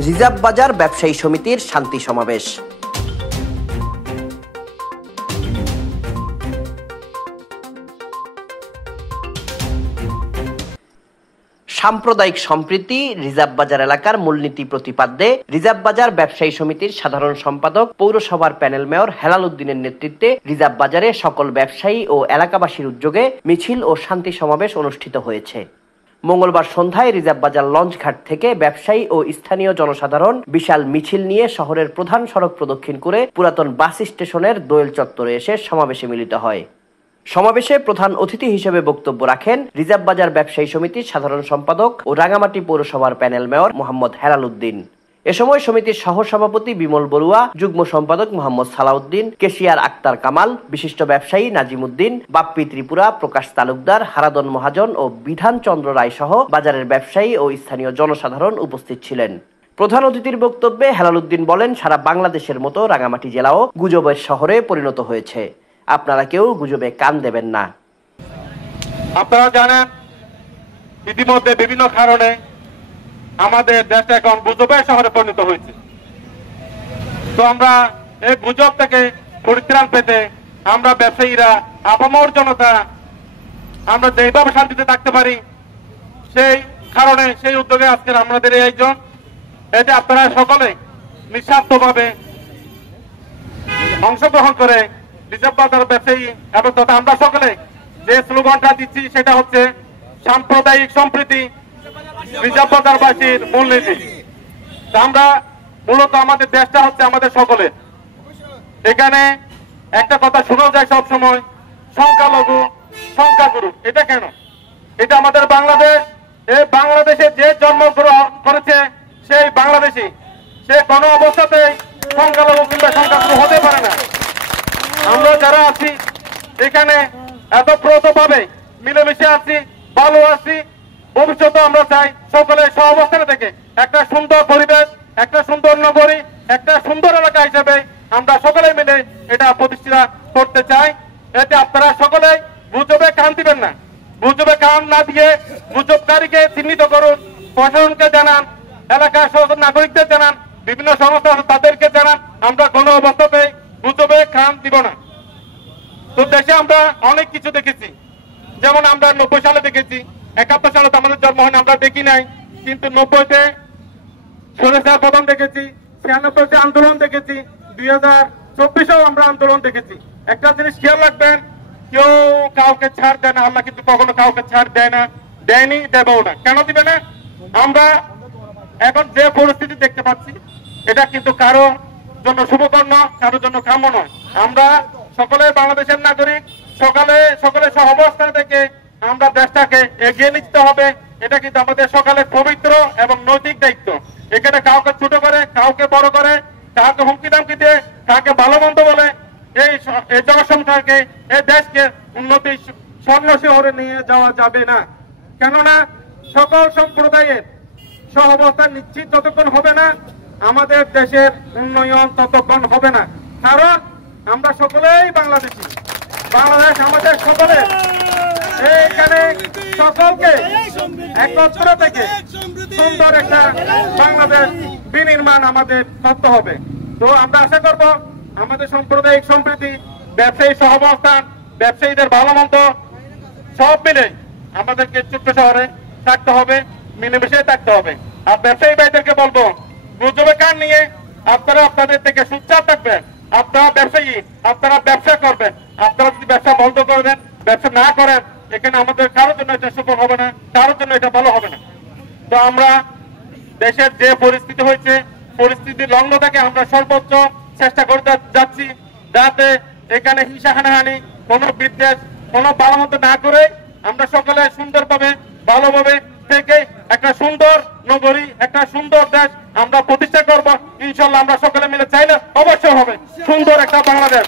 Reserve বাজার ব্যবসায়ী সমিতির শান্তি সমাবেশ। সাম্প্রদায়িক সম্প্রীতি রিজার্ভ বাজার এলাকার মূলনীতি প্রতিপাদ্যে রিজার্ভ বাজার ব্যবসায়ী সমিতির সাধারণ সম্পাদক পৌরসভার প্যানেল মেয়র হেলাল উদ্দিনের নেতৃত্বে রিজার্ভ বাজারে সকল ব্যবসায়ী ও এলাকাবাসীর উদ্যোগে মিছিল ও শান্তি সমাবেশ অনুষ্ঠিত হয়েছে। মঙ্গলবার সন্ধ্যায় রিজার্ভ বাজার লঞ্চঘাট থেকে ব্যবসায়ী ও স্থানীয় জনসাধারণ বিশাল মিছিল নিয়ে শহরের প্রধান সড়ক প্রদক্ষিণ করে পুরাতন বাস স্টেশনের দোয়েল চত্বরে এসে সমাবেশে মিলিত হয়। সমাবেশে প্রধান অতিথি হিসেবে বক্তব্য রাখেন রিজার্ভ বাজার ব্যবসায়ী সমিতির সাধারণ সম্পাদক ও রাঙামাটি পৌরসভার প্যানেল মেয়র মোহাম্মদ হেলাল উদ্দিন। এ সময় সমিতির সহ সভাপতি বিমল বড়ুয়া, যুগ্ম সম্পাদক মোহাম্মদ সালাউদ্দিন, কেশিয়ার আক্তার কামাল, বিশিষ্ট ব্যবসায়ী নাজিম উদ্দিন, বাপ্পি ত্রিপুরা, প্রকাশ তালুকদার, হারাদন মহাজন ও বিধান চন্দ্র রায় সহ বাজারের ব্যবসায়ী ও স্থানীয় জনসাধারণ উপস্থিত ছিলেন। প্রধান অতিথির বক্তব্যে হেলাল উদ্দিন বলেন, সারা বাংলাদেশের মতো রাঙামাটি জেলাও গুজবের শহরে পরিণত হয়েছে। আপনারা কেউ গুজবে কান দেবেন না। আপনারা জানেন ইতিমধ্যে বিভিন্ন কারণে আমাদের দেশটা এখন গুজবের শহরে পরিণত হয়েছে। তো আমরা এই গুজব থেকে পরিত্রাণ পেতে আমরা ব্যবসায়ীরা, আপামর জনতা আমরা যেভাবে শান্তিতে থাকতে পারি সেই কারণে সেই উদ্যোগে আজকের আমাদের এই আয়োজন। এতে আপনারা সকলে নিঃস্বার্থভাবে অংশগ্রহণ করে রিজার্ভ বাজার ব্যবসায়ী এবং তথা আমরা সকলে যে স্লোগানটা দিচ্ছি সেটা হচ্ছে সাম্প্রদায়িক সম্প্রীতি রিজার্ভ বাজারবাসীর মূলনীতি। আমরা মূলত আমাদের দেশটা হচ্ছে আমাদের সকলের। এখানে একটা কথা শোনা যায় সব সময়, সংখ্যালঘু সংখ্যাগুরু। এটা কেন? এটা আমাদের বাংলাদেশ। এই বাংলাদেশে যে জন্মগ্রহণ করেছে সেই বাংলাদেশী, সে কোনো অবস্থাতেই সংখ্যালঘু কিংবা সংখ্যাগুরু হতে পারে না। আমরা যারা আছি এখানে এতপ্রতভাবে মিলেমিশে আছি, ভালো আছি। ভবিষ্যতে আমরা চাই সকলে সহাবস্থানে থেকে একটা সুন্দর পরিবেশ, একটা সুন্দর নগরী, একটা সুন্দর এলাকা হিসেবে আমরা সকলে মিলে এটা প্রতিষ্ঠা করতে চাই। এতে আপনারা সকলে গুজবে কান দিবেন না। গুজবে কান না দিয়ে গুজবকারীকে চিহ্নিত করুন, প্রশাসনকে জানান, এলাকার সচেতন নাগরিকদের জানান, বিভিন্ন সংস্থা তাদেরকে জানান। আমরা কোনো অবস্থাতেই গুজবে কান দিব না। তো দেশে আমরা অনেক কিছু দেখেছি, যেমন আমরা 90 সালে দেখেছি, 71 সালে আমাদের জন্ম হয়নি, আমরা দেখি নাই। কিন্তু 90-তে স্বৈরাচার পতন দেখেছি, 96-তে আন্দোলন দেখেছি, 2024-এও আমরা আন্দোলন দেখেছি। একটা জিনিস খেয়াল রাখবেন, কেউ কাউকে ছাড় দেয় না, আল্লাহ কিন্তু কখনো কাউকে ছাড় দেয় না, দেয়নি, দেবও না। কেন দিবে না? আমরা এখন যে পরিস্থিতি দেখতে পাচ্ছি এটা কিন্তু কারো জন্য শুভকর নয়, কারোর জন্য কাম্য নয়। আমরা সকলে বাংলাদেশের নাগরিক, সকলে সহাবস্থান থেকে আমরা দেশটাকে এগিয়ে নিতে হবে। এটা কিন্তু আমাদের সকালে পবিত্র এবং নৈতিক দায়িত্ব। এখানে কাউকে ছোট করে, কাউকে বড় করে, কাউকে হুমকি দামকি দিয়ে, কাউকে ভালো মন্দ বলে এই জনসংখ্যাকে, এই দেশকে উন্নতি স্বর্ণ শহরে নিয়ে যাওয়া যাবে না। কেননা সকল সম্প্রদায়ের সহাবস্থান নিশ্চিত যতক্ষণ হবে না, আমাদের দেশের উন্নয়ন ততক্ষণ হবে না। কারণ আমরা সকলেই বাংলাদেশী, বাংলাদেশ আমাদের সকলের। এইখানে সকলকে একত্র থেকে সুন্দর একটা বাংলাদেশ বিনির্মাণ আমাদের করতে হবে। তো আমরা আশা করব আমাদের সাম্প্রদায়িক সম্প্রীতি, ব্যবসায়ী সহাবস্থান, ব্যবসায়ীদের ভালো মন্দ সব মিলে আমাদেরকে ছোট্ট শহরে থাকতে হবে, মিলেমিশে থাকতে হবে। আর ব্যবসায়ী ভাইদেরকে বলবো, গুজবে কান নিয়ে আপনারা আপনাদের থেকে সুচার থাকবেন। আপনারা ব্যবসায়ী, আপনারা ব্যবসা করবেন। আপনারা যদি ব্যবসা বন্ধ করে দেন, ব্যবসা না করেন, এখানে আমাদের কারোর জন্য এটা সফল হবে না, কারোর জন্য এটা ভালো হবে না। তো আমরা দেশের যে পরিস্থিতি হয়েছে, পরিস্থিতি লগ্ন থেকে আমরা সর্বোচ্চ চেষ্টা করতে যাচ্ছি যাতে এখানে হিংসা হানাহানি, কোনো বিদ্বেষ, কোনো ভালো মন্দ না করে আমরা সকলে সুন্দরভাবে ভালোভাবে থেকে একটা সুন্দর নগরী, একটা সুন্দর দেশ আমরা প্রতিষ্ঠা করবো। ইনশাল্লাহ আমরা সকলে মিলে চাইলে অবশ্যই হবে সুন্দর একটা বাংলাদেশ।